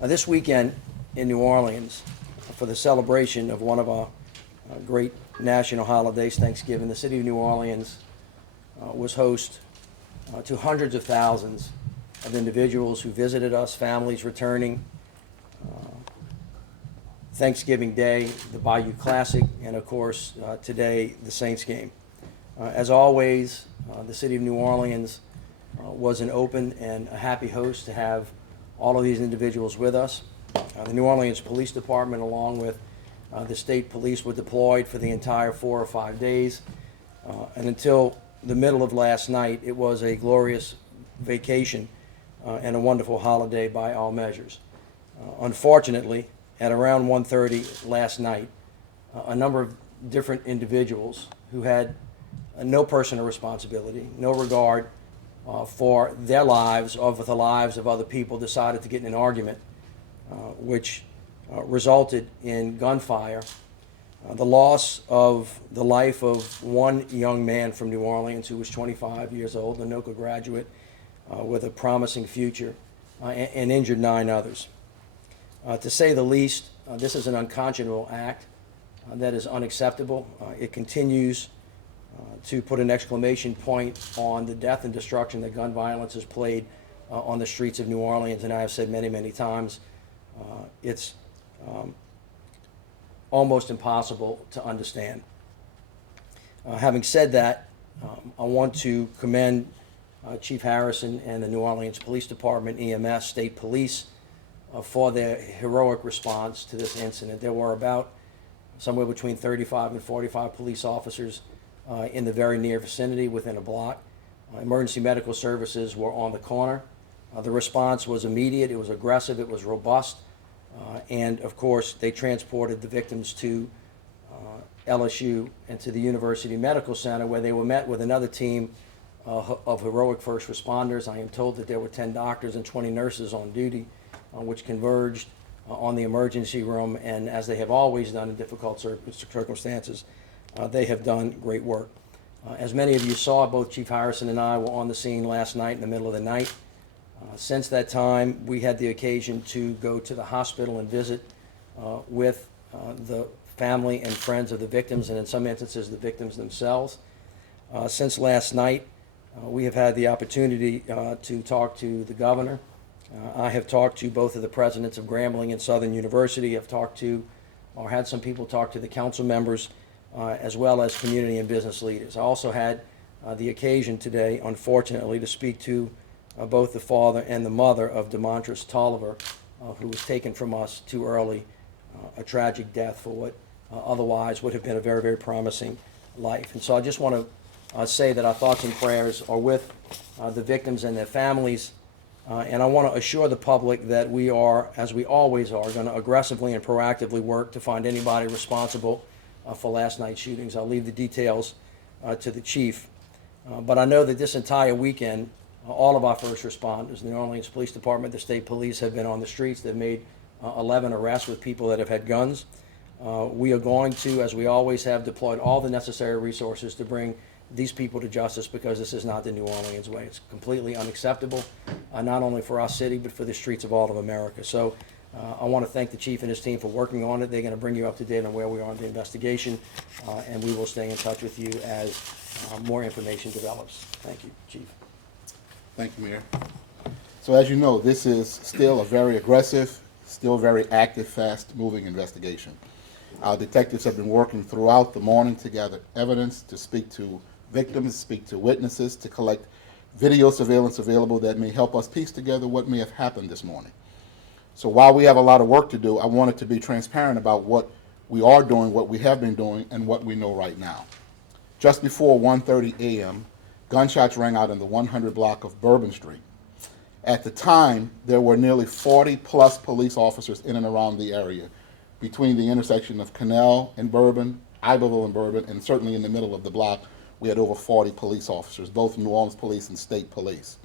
This weekend in New Orleans, for the celebration of one of our great national holidays, Thanksgiving, the city of New Orleans was host to hundreds of thousands of individuals who visited us, families returning. Thanksgiving Day, the Bayou Classic, and of course today the Saints game. As always, the city of New Orleans was an open and a happy host to have all of these individuals with us. The New Orleans Police Department, along with the state police, were deployed for the entire 4 or 5 days. And until the middle of last night, it was a glorious vacation and a wonderful holiday by all measures. Unfortunately, at around 1:30 last night, a number of different individuals who had no personal responsibility, no regard for their lives or for the lives of other people, decided to get in an argument, which resulted in gunfire, the loss of the life of one young man from New Orleans who was 25 years old, a NOPD graduate with a promising future, and injured 9 others. To say the least, this is an unconscionable act that is unacceptable. It continues to put an exclamation point on the death and destruction that gun violence has played on the streets of New Orleans, and I have said many, many times, it's almost impossible to understand. Having said that, I want to commend Chief Harrison and the New Orleans Police Department, EMS, State Police, for their heroic response to this incident. There were about somewhere between 35 and 45 police officers in the very near vicinity within a block. Emergency medical services were on the corner. The response was immediate, it was aggressive, it was robust, and of course they transported the victims to LSU and to the University Medical Center, where they were met with another team of heroic first responders. I am told that there were 10 doctors and 20 nurses on duty, which converged on the emergency room, and as they have always done in difficult circumstances, they have done great work. As many of you saw, both Chief Harrison and I were on the scene last night in the middle of the night. Since that time, we had the occasion to go to the hospital and visit with the family and friends of the victims, and in some instances, the victims themselves. Since last night, we have had the opportunity to talk to the governor. I have talked to both of the presidents of Grambling and Southern University. I've talked to, or had some people talk to the council members, as well as community and business leaders. I also had the occasion today, unfortunately, to speak to both the father and the mother of DeMontrus Tolliver, who was taken from us too early, a tragic death for what otherwise would have been a very, very promising life. And so I just want to say that our thoughts and prayers are with the victims and their families. And I want to assure the public that we are, as we always are, going to aggressively and proactively work to find anybody responsible for last night's shootings. I'll leave the details to the chief. But I know that this entire weekend, all of our first responders, the New Orleans Police Department, the state police, have been on the streets. They've made 11 arrests with people that have had guns. We are going to, as we always have, deployed all the necessary resources to bring these people to justice, because this is not the New Orleans way. It's completely unacceptable, not only for our city, but for the streets of all of America. So I want to thank the chief and his team for working on it. They're going to bring you up to date on where we are in the investigation, and we will stay in touch with you as more information develops. Thank you, Chief. Thank you, Mayor. So as you know, this is still a very aggressive, still very active, fast-moving investigation. Our detectives have been working throughout the morning to gather evidence, to speak to victims, speak to witnesses, to collect video surveillance available that may help us piece together what may have happened this morning. So while we have a lot of work to do, I wanted to be transparent about what we are doing, what we have been doing, and what we know right now. Just before 1:30 a.m., gunshots rang out in the 100 block of Bourbon Street. At the time, there were nearly 40-plus police officers in and around the area, between the intersection of Canal and Bourbon, Iberville and Bourbon, and certainly in the middle of the block, we had over 40 police officers, both New Orleans police and state police.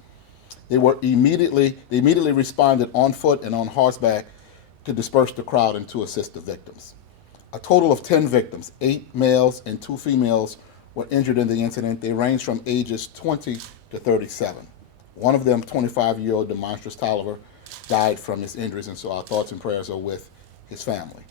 They immediately responded on foot and on horseback to disperse the crowd and to assist the victims. A total of 10 victims, 8 males and 2 females, were injured in the incident. They ranged from ages 20 to 37. One of them, 25-year-old DeMontrus Tolliver, died from his injuries, and so our thoughts and prayers are with his family.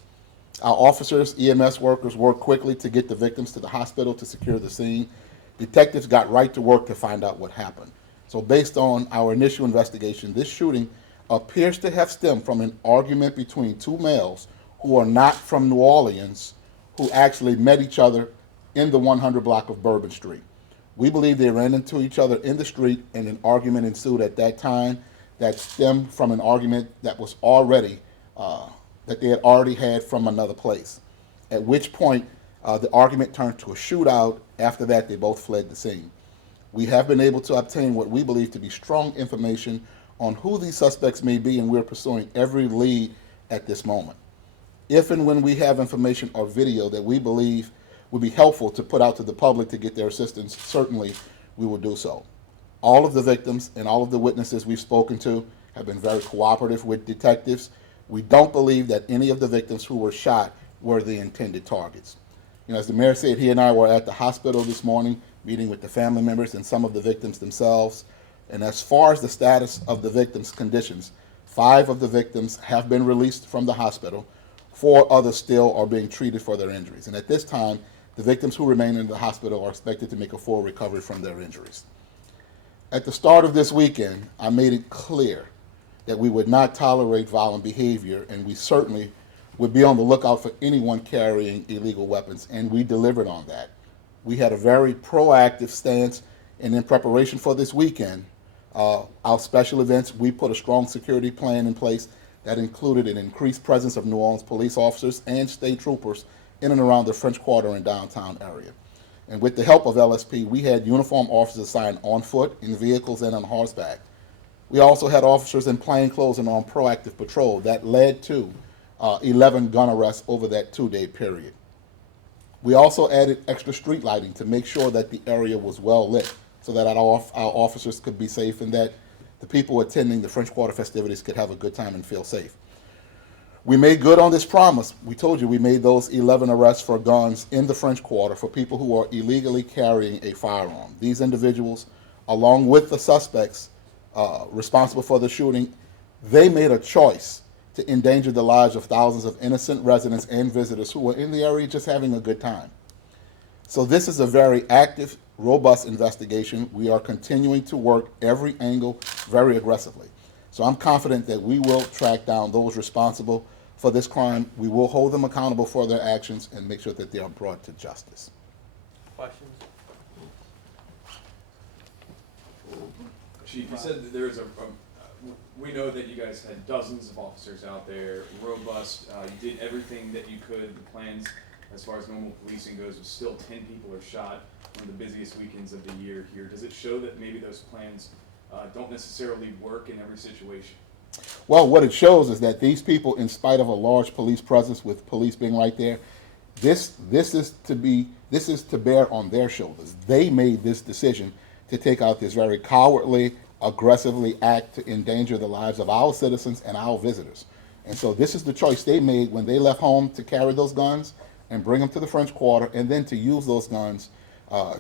Our officers, EMS workers, worked quickly to get the victims to the hospital to secure the scene. Detectives got right to work to find out what happened. So based on our initial investigation, this shooting appears to have stemmed from an argument between two males who are not from New Orleans, who actually met each other in the 100 block of Bourbon Street. We believe they ran into each other in the street and an argument ensued at that time that stemmed from an argument that was already, that they had already had from another place. At which point, the argument turned to a shootout. After that, they both fled the scene. We have been able to obtain what we believe to be strong information on who these suspects may be, and we're pursuing every lead at this moment. If and when we have information or video that we believe would be helpful to put out to the public to get their assistance, certainly we will do so. All of the victims and all of the witnesses we've spoken to have been very cooperative with detectives. We don't believe that any of the victims who were shot were the intended targets. You know, as the mayor said, he and I were at the hospital this morning meeting with the family members and some of the victims themselves. And as far as the status of the victims' conditions, 5 of the victims have been released from the hospital. 4 others still are being treated for their injuries. And at this time, the victims who remain in the hospital are expected to make a full recovery from their injuries. At the start of this weekend, I made it clear that we would not tolerate violent behavior, and we certainly would be on the lookout for anyone carrying illegal weapons, and we delivered on that. We had a very proactive stance, and in preparation for this weekend, our special events, we put a strong security plan in place that included an increased presence of New Orleans police officers and state troopers in and around the French Quarter and downtown area. And with the help of LSP, we had uniformed officers assigned on foot, in vehicles, and on horseback. We also had officers in plain clothes and on proactive patrol. That led to 11 gun arrests over that 2-day period. We also added extra street lighting to make sure that the area was well lit so that our officers could be safe and that the people attending the French Quarter festivities could have a good time and feel safe. We made good on this promise. We told you we made those 11 arrests for guns in the French Quarter for people who are illegally carrying a firearm. These individuals, along with the suspects responsible for the shooting, they made a choice to endanger the lives of thousands of innocent residents and visitors who were in the area just having a good time. So this is a very active, robust investigation. We are continuing to work every angle very aggressively. So I'm confident that we will track down those responsible for this crime. We will hold them accountable for their actions and make sure that they are brought to justice. Questions? Chief, you said that there is we know that you guys had dozens of officers out there, robust, you did everything that you could, the plans as far as normal policing goes, but still 10 people are shot, one of the busiest weekends of the year here. Does it show that maybe those plans don't necessarily work in every situation? Well, what it shows is that these people, in spite of a large police presence with police being right there, this is to bear on their shoulders. They made this decision to take out this very cowardly, aggressively act to endanger the lives of our citizens and our visitors. And so this is the choice they made when they left home to carry those guns and bring them to the French Quarter and then to use those guns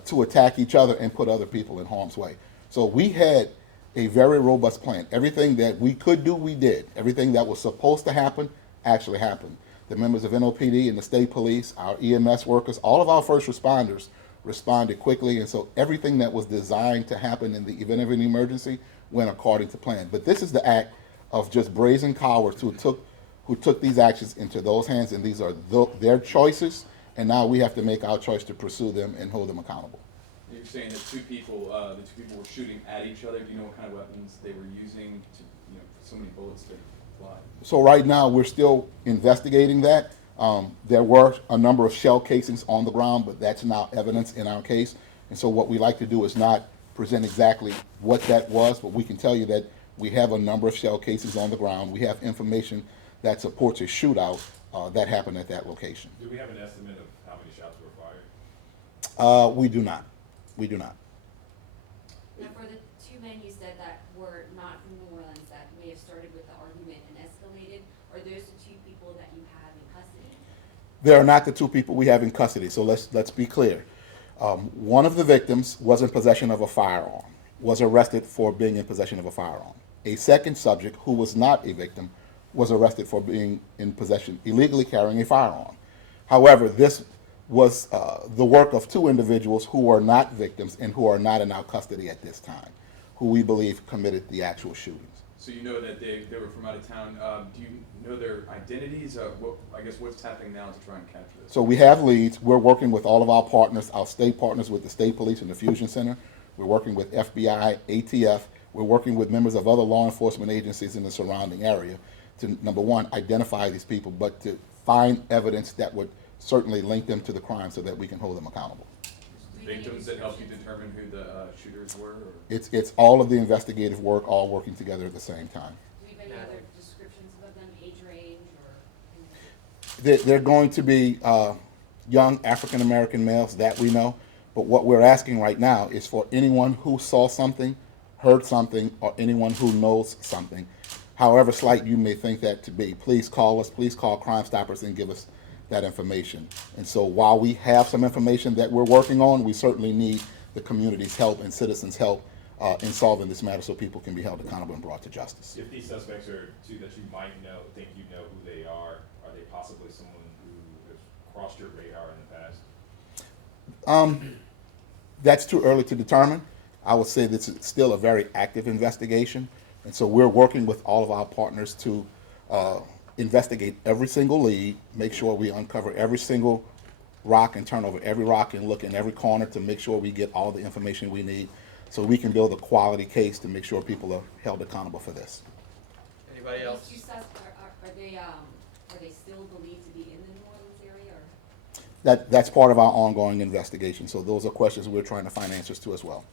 to attack each other and put other people in harm's way. So we had a very robust plan. Everything that we could do, we did. Everything that was supposed to happen actually happened. The members of NOPD and the state police, our EMS workers, all of our first responders responded quickly, and so everything that was designed to happen in the event of an emergency went according to plan. But this is the act of just brazen cowards who took these actions into those hands, and these are their choices, and now we have to make our choice to pursue them and hold them accountable. You're saying that the two people were shooting at each other. Do you know what kind of weapons they were using to, so many bullets to fly? So right now we're still investigating that. There were a number of shell casings on the ground, but that's not evidence in our case. And so what we like to do is not present exactly what that was, but we can tell you that we have a number of shell casings on the ground. We have information that supports a shootout that happened at that location. Do we have an estimate of how many shots were fired? We do not. We do not. Now, for the 2 men you said that were not from New Orleans that may have started with the argument and escalated, are those the 2 people that you have in custody? They are not the 2 people we have in custody, so let's be clear. One of the victims was in possession of a firearm, was arrested for being in possession of a firearm. A second subject, who was not a victim, was arrested for being in possession, illegally carrying a firearm. However, this was the work of two individuals who were not victims and who are not in our custody at this time, who we believe committed the actual shootings. So you know that they were from out of town. Do you know their identities? I guess what's happening now to try and capture this? So we have leads. We're working with all of our partners, our state partners with the state police and the Fusion Center. We're working with FBI, ATF. We're working with members of other law enforcement agencies in the surrounding area to, number one, identify these people, but to find evidence that would certainly link them to the crime so that we can hold them accountable. Victims that help you determine who the shooters were? Or? It's all of the investigative work all working together at the same time. Do we have any other descriptions of them, age range, or? They're going to be young African-American males that we know, but what we're asking right now is for anyone who saw something, heard something, or anyone who knows something, however slight you may think that to be, please call us, please call Crime Stoppers and give us that information. And so while we have some information that we're working on, we certainly need the community's help and citizens' help in solving this matter so people can be held accountable and brought to justice. If these suspects are two that you might know, think you know who they are they possibly someone who has crossed your radar in the past? That's too early to determine. I would say this is still a very active investigation, and so we're working with all of our partners to investigate every single lead, make sure we uncover every single rock and turn over every rock and look in every corner to make sure we get all the information we need so we can build a quality case to make sure people are held accountable for this. Anybody else? These two are they still believed to be in the New Orleans area, or? That's part of our ongoing investigation, so those are questions we're trying to find answers to as well.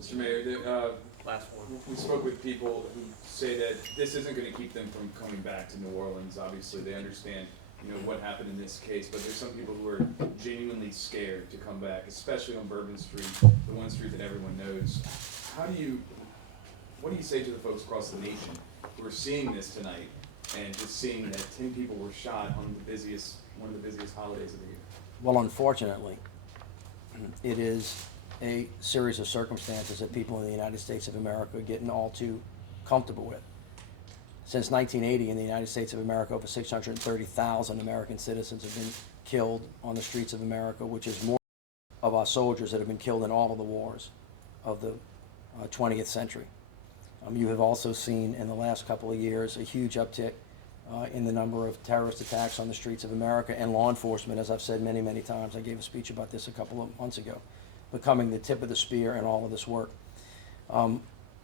Mr. Mayor, Last one. we spoke with people who say that this isn't going to keep them from coming back to New Orleans. Obviously, they understand, what happened in this case, but there's some people who are genuinely scared to come back, especially on Bourbon Street, the one street that everyone knows. What do you say to the folks across the nation who are seeing this tonight and just seeing that 10 people were shot on one of the busiest holidays of the year? Well, unfortunately, it is a series of circumstances that people in the United States of America are getting all too comfortable with. Since 1980 in the United States of America, over 630,000 American citizens have been killed on the streets of America, which is more of our soldiers that have been killed in all of the wars of the 20th century. You have also seen in the last couple of years a huge uptick in the number of terrorist attacks on the streets of America, and law enforcement, as I've said many, many times, I gave a speech about this a couple of months ago, becoming the tip of the spear in all of this work.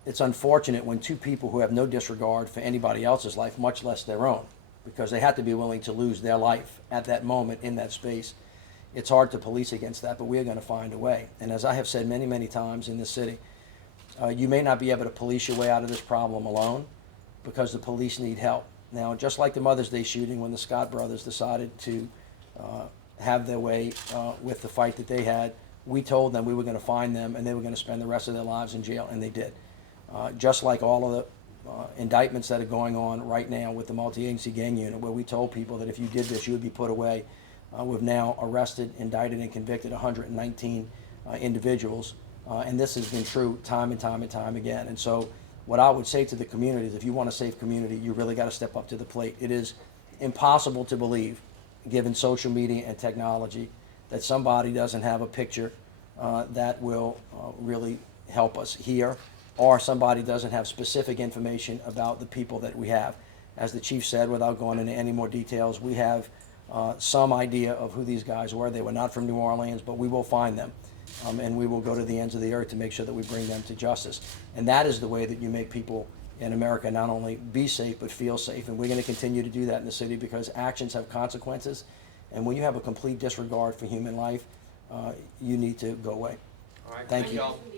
It's unfortunate when two people who have no disregard for anybody else's life, much less their own, because they had to be willing to lose their life at that moment in that space. It's hard to police against that, but we're going to find a way. And as I have said many, many times in this city, you may not be able to police your way out of this problem alone because the police need help. Now, just like the Mother's Day shooting when the Scott brothers decided to have their way with the fight that they had, we told them we were going to find them and they were going to spend the rest of their lives in jail, and they did. Just like all of the indictments that are going on right now with the multi-agency gang unit, where we told people that if you did this, you would be put away. We've now arrested, indicted, and convicted 119 individuals, and this has been true time and time and time again. And so what I would say to the community is if you want a safe community, you really got to step up to the plate. It is impossible to believe, given social media and technology, that somebody doesn't have a picture that will really help us here, or somebody doesn't have specific information about the people that we have. As the chief said, without going into any more details, we have some idea of who these guys were. They were not from New Orleans, but we will find them. And we will go to the ends of the earth to make sure that we bring them to justice. And that is the way that you make people in America not only be safe, but feel safe. And we're going to continue to do that in the city because actions have consequences. And when you have a complete disregard for human life, you need to go away. All right, Thank you. y'all. Release